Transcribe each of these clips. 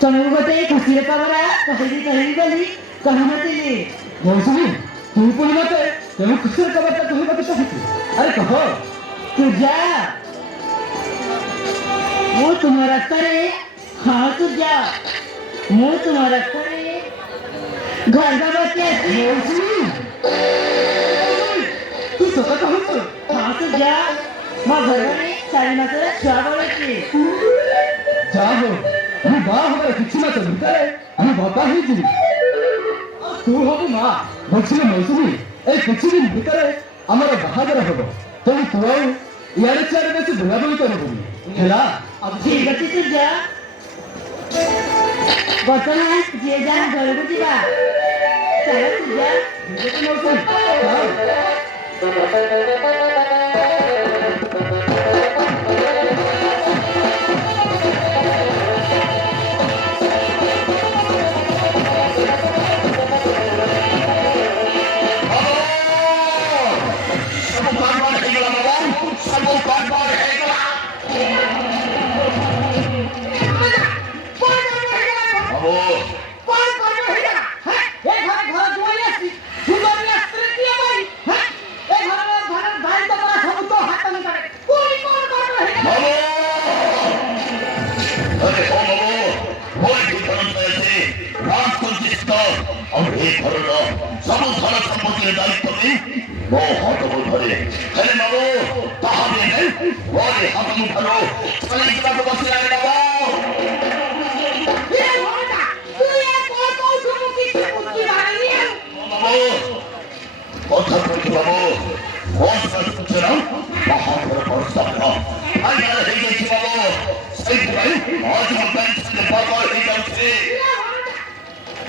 ତମକୁ ଗୋଟେ ଖୁସିର ଖବର କହିବି ବୋଲି କହିନଥିଲି। ମୌସୁମୀ ତୁ ପୁଣି ମତେ କେଉଁ ଖୁସିର ଖବରଟା କହିବାକୁ ଚାହୁଁଛୁ? ଆରେ କହ। ପୂଜା ମୁଁ ତୁମ ରାସ୍ତାରେ ହଁ ପୂଜା ମୁଁ ତୁମ ରାସ୍ତାରେ ଗର୍ଭବତୀ ଆସି ମୌସୁମୀ ତୁ ସତ କହୁଛୁ? ହଁ ପୂଜା ମୋ ଗର୍ଭରେ 4 ମାସର ଛୁଆ ବଢ଼ିଛି। ଯାହା ହଉ ମୁଁ ବାହା ହବାର କିଛି ମାସ ଭିତରେ ମୁଁ ବାପା ହେଇଯିବି। ତୁ ହବୁ ମା। ବୁଝିଲେ ମୌସୁମୀ, ଏଇ କିଛି ଦିନ ଭିତରେ ଆମର ବାହାଘର ହବ। ତେଣୁ ତୁ ଆଉ ଇଆଡେ ସିଆଡେ ବେଶୀ ବୁଲାବୁଲି କରିବୁନି ହେଲା? ଠିକ ଅଛି ପୂଜା। ବର୍ତ୍ତମାନ ଯିଏ ଯାହା ଘରକୁ ଯିବା। ଚାଲ ପୂଜା। ଠିକ ଅଛି ମୌସୁମୀ, ଚାଲ।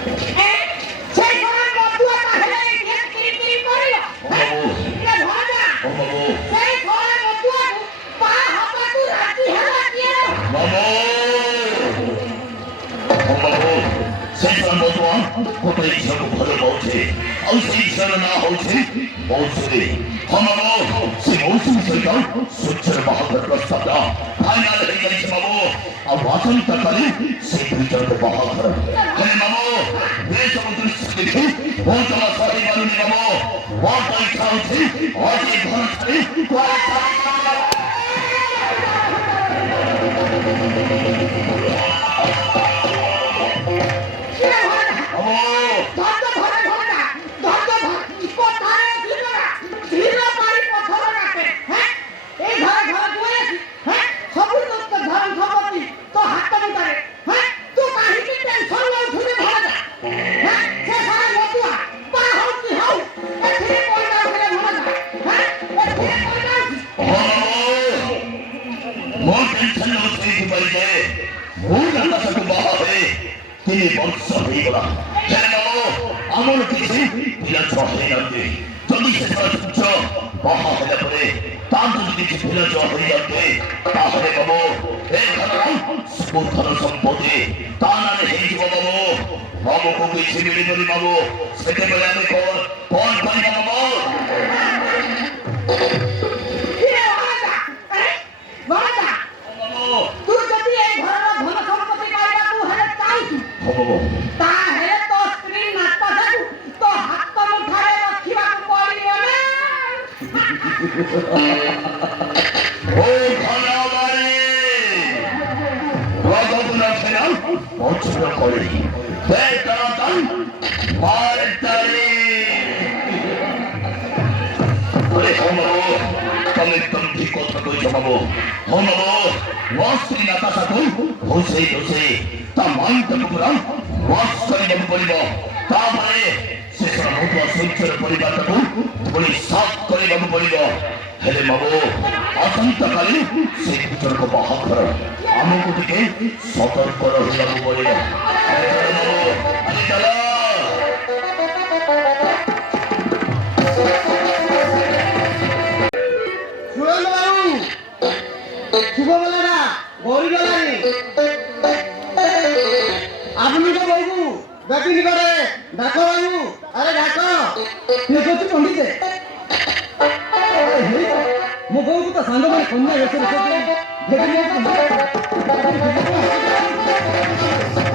Thank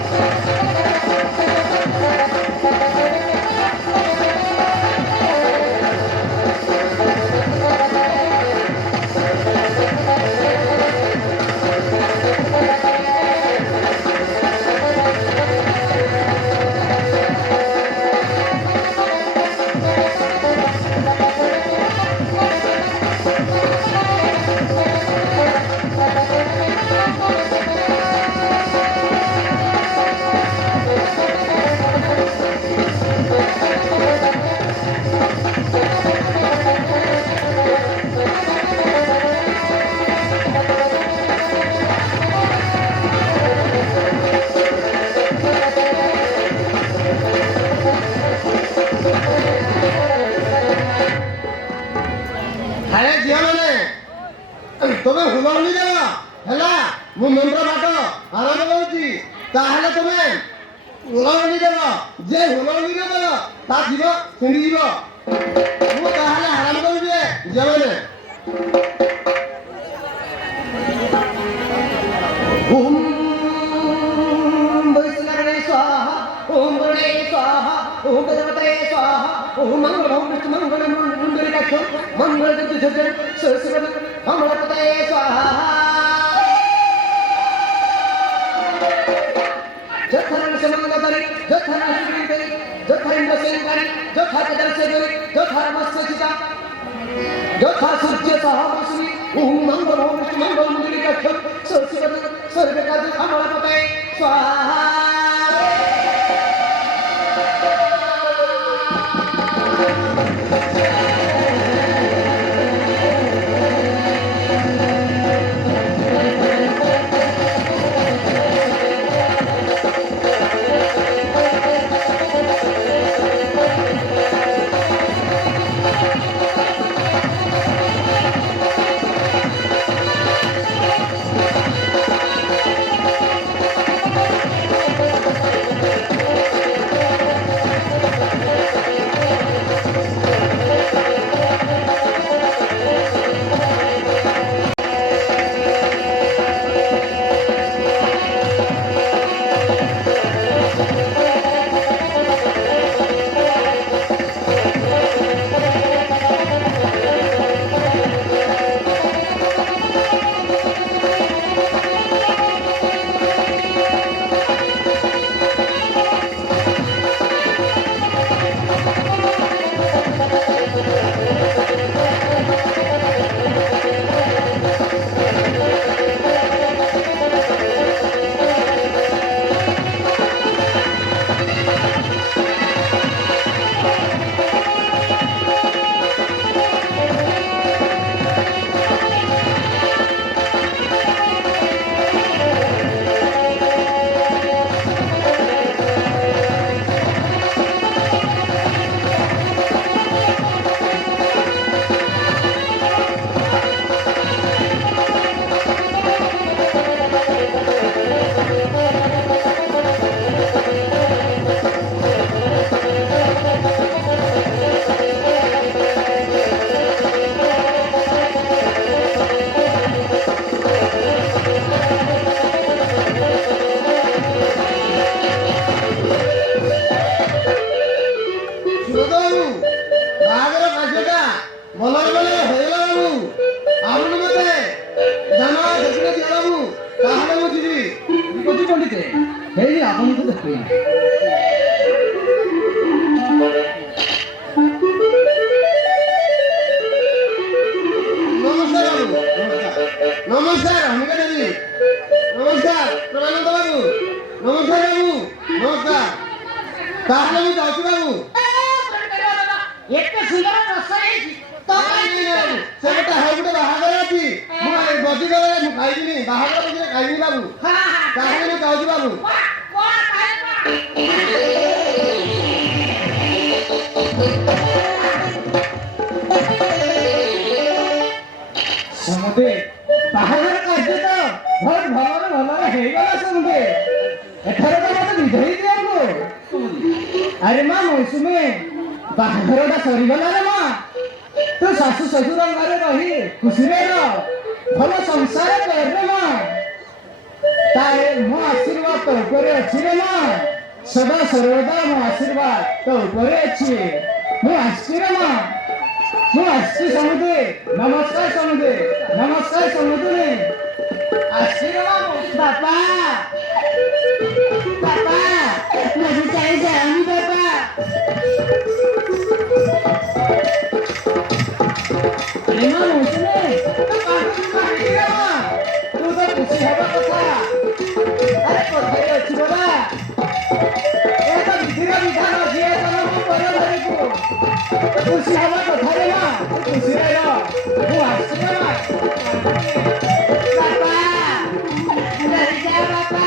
you. ତାହେଲେ ତମେ ହୁଳହୁଳି ଦେବ ଯେ ହୁଳହୁଳି ଦେବ ତା ଯିବ ଛିଣ୍ଡି ଯିବ ମୁଁ ତାହେଲେ ଆରାମ କରୁଛି ଝିଅମାନେ ओम वैष्णवे स्वाहा ओम गणे स्वाहा ओम गणपते स्वाहा ओम मंगलम विष्णु मंगलम मुंडलिकाक्ष मंगल दुर्जन सरस्वती कमलपते स्वाहा जठरं समंगलधरि जठरं सुगंधि जठरं वसेंकरि जठरं दर्शगरि जठरं मत्स्यचिता जठा सूर्य सहमसुनि ओम मंगलम विष्णु मंगलम मुंडलिकाक्ष सरस्वती सर्वकाज कमलपते स्वाहा नमस्कार हमिका देवी नमस्कार प्रणानंद बाबू नमस्कार बाबू नमस्कार ताहले मी जाऊची बाबू ଏତେ ସୁନ୍ଦର ରସ ହେଇଛି ତ ସେଟା ହେ ଗୋଟେ ବାହାଘର ଅଛି ମୁଁ ବଜି ଗଲେ ମୁଁ ଖାଇବିନି ବାହାଘର ବଜିରେ ଖାଇବିନି ବାବୁ ତାହେଲେ ମୁଁ ଯାଉଛି ବାବୁ ସମୁଦେ ବାହାଘର କାର୍ଯ୍ୟ ତ ବହୁତ ଭଲରେ ହେଇଗଲା ସମୁଦେ ଏଥର ତ ମତେ ବିଧେଇ ଦିଅନ୍ତୁ ଆରେ ମା ମୌସୁମୀ ବାହାଘରଟା ସରିଗଲା ରେ ମା ତୁ ଶାଶୁ ଶ୍ୱଶୁର ଘରେ ରହି ଖୁସିରେ ରହ ଭଲ ସଂସାର କରେ ମା ତାରେ ମୋ ଆଶୀର୍ବାଦ ତୋ ଉପରେ ଅଛି ରେ ମା ସଦା ସର୍ବଦା ମୋ ଆଶୀର୍ବାଦ ତୋ ଉପରେ ଅଛି ମୁଁ ଆସିଛି ରେ ମା ମୁଁ ଆସିଛି ସମୁଦ୍ରେ ନମସ୍କାର ସମୁଦ୍ରେ ଆସିଛି ରେ ମା ବାପା ବାପା ମତେ ଚାଲି ଯାଉନି ବାପା रे मां मौसुमी तू काटू काटी रे मां तू तो खुशी हेबा कथा अरे कोथाई अछि बाबा ए तो विधिरा विधान जे तनो को करे धरिबो खुशी हेबा कथा रे मां तू खुशी रे रो तू आसी रे मां बापा नहीं जा बापा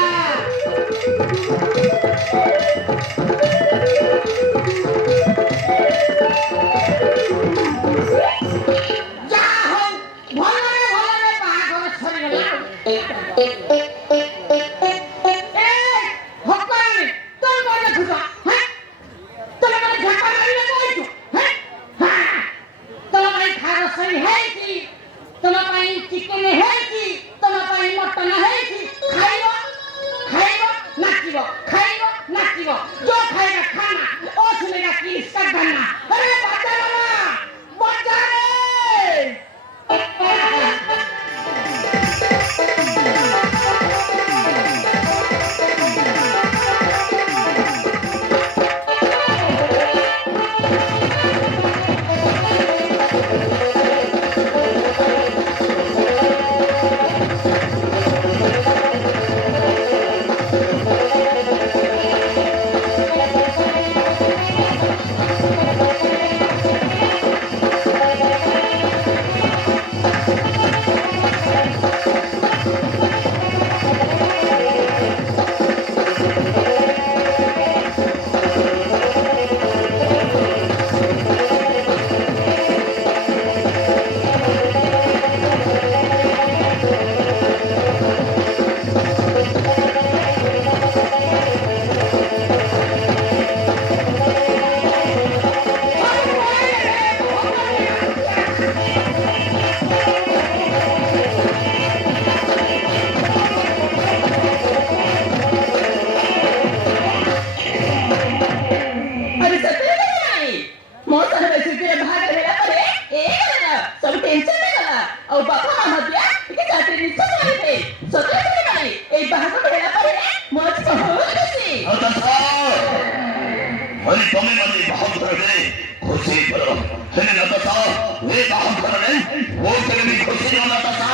अरे तुम्हें मत बाहर दे खुशी करो हेले ना तो सा वे बाहर कर ले वो तेरे भी खुशी ना तो सा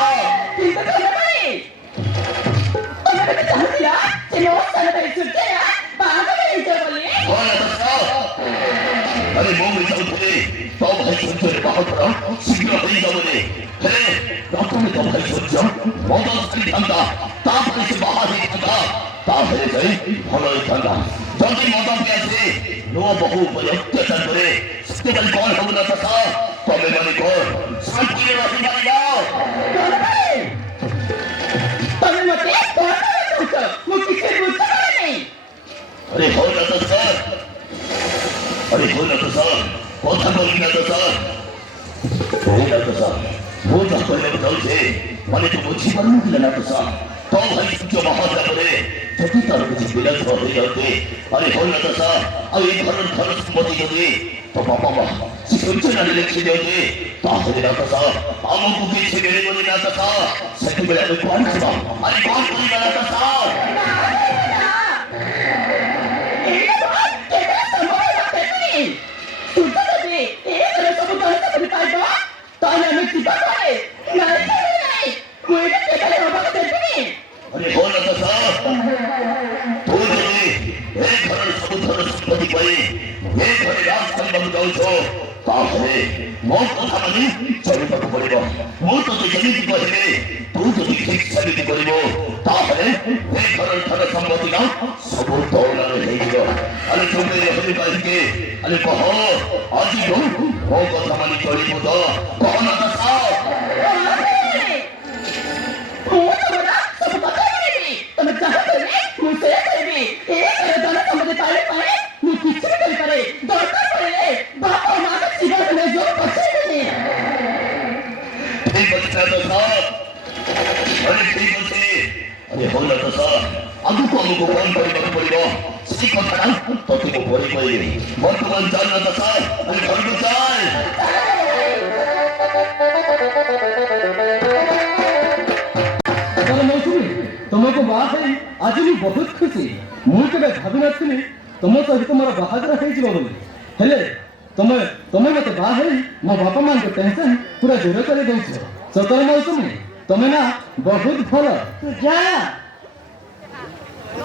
কিন্তু তবে তবে চাহিয়া চেনো সালে ছুটে না বাবা এইটা বলি हो ना तो सा अरे वो भी चल थे तो भाई सुन के बाहर करो शीघ्र हो जाओ रे हेले डॉक्टर ने तो भाई सुन जाओ बहुत सही ठंडा ताप से बाहर ही ठंडा ताप है गई भलो ठंडा जल्दी मौका पे से नो बहु अत्याचार करे स्टेबल कौन हो ना था तो मैं माने को शांति रे रही माने जाओ তবে মতে তোর মুখ কিছু বুঝতে পারে নাই अरे हो ना तो सर अरे हो ना तो सर কথা বলি না তো স্যার हो ना तो सर वो तो पहले बताओ थे माने तो बुझी पारनु कि ना तो सर तो भाई जो बाहर जा पड़े যদি তার কিছু বিলাস হয়ে যাবে আরে হল না তো স্যার আর এই ধরনের খরচ সম্পত্তি যদি তো বাবা মা শিক্ষা না লিখে দেবে তাহলে না তো স্যার আমাকে কিছু দেবে বলে না তো স্যার সেটা আমি কোন করব আরে কোন করি না তো স্যার তাহলে আমি কি পারে নাই কইটা কেটে বাবা দেখবি अरे हो ना तो साहब तो ये एक घर समुद्र संपत्ति पाए एक घर राज संबंध जाओ छो ताहले मौत কথা মানে চলিବାକୁ পড়িব ମୁଁ ତ ଯେମିତି କହିଲେ ତୁ ଯଦି ଠିକ୍ ସେମିତି କରିବ ତାହେଲେ ଏ ଘର ଧନ ସମ୍ପତ୍ତି ନା ସବୁ ତୋଳରେ ହେଇଯିବ ଆରେ ତୁମେ ରହି ପାଇକେ ଆରେ କହ ଆଜି ମୋ କଥା ମାନି ଚଳିବ ତ କହ ନା ତ ସାହବ ତମେ ଯାହା କରିବେ ମୁଁ ସେଇଆ କରିବି ଏ ଦାନ ସମ୍ବନ୍ଧରେ ପାଇଲେ ପାଏ ମୁଁ କିଛି ବି କରିପାରେ ଦରକାର ପଡ଼ିଲେ ବାପା ମାଆଙ୍କ ଜୀବନ ନେଇଯିବ ପଛେଇବେନି ठीक है तो साहब अरे ठीक है अरे हो ना तो साहब आगुको आगुको कौन କରିବାକୁ ପଡ଼ିବ ସେଇ କଥା ନା ତତେ ମୁଁ ପରେ କହିବି ବର୍ତ୍ତମାନ ଚାଲ ନା ତ ସାହବ अरे ଘରକୁ ଚାଲ ତାହେଲେ ମୌସୁମୀ ତମକୁ ବାହା ହେଇ ଆଜି ମୁଁ ବହୁତ ଖୁସି ମୁଁ କେବେ ଭାବିନଥିଲି ତମ ସହିତ ମୋର ବାହାଘର ହେଇଯିବ ବୋଲି ହେଲେ ତମେ ମତେ ବାହା ହେଇ ମୋ ବାପା ମାଙ୍କ ଟେନସନ ପୁରା ଦୂର କରି ଦେଇଛ ସତରେ ମୌସୁମୀ ତମେ ନା ବହୁତ ଭଲ ଯା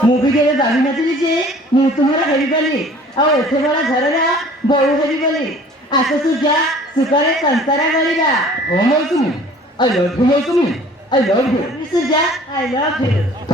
ମୁଁ ବି କେବେ ଭାବିନଥିଲି ଯେ ମୁଁ ତୁମର ହେରିଗଲି ଆଉ ଏତେ ବଡ଼ ଘରର ବୋହୂ ହେବି ବୋଲି ଆସ ସୁଜା ସୁଖରେ ସଂସାର କରିବା ହଁ Mousumi I love you Mousumi I love you Suja I love you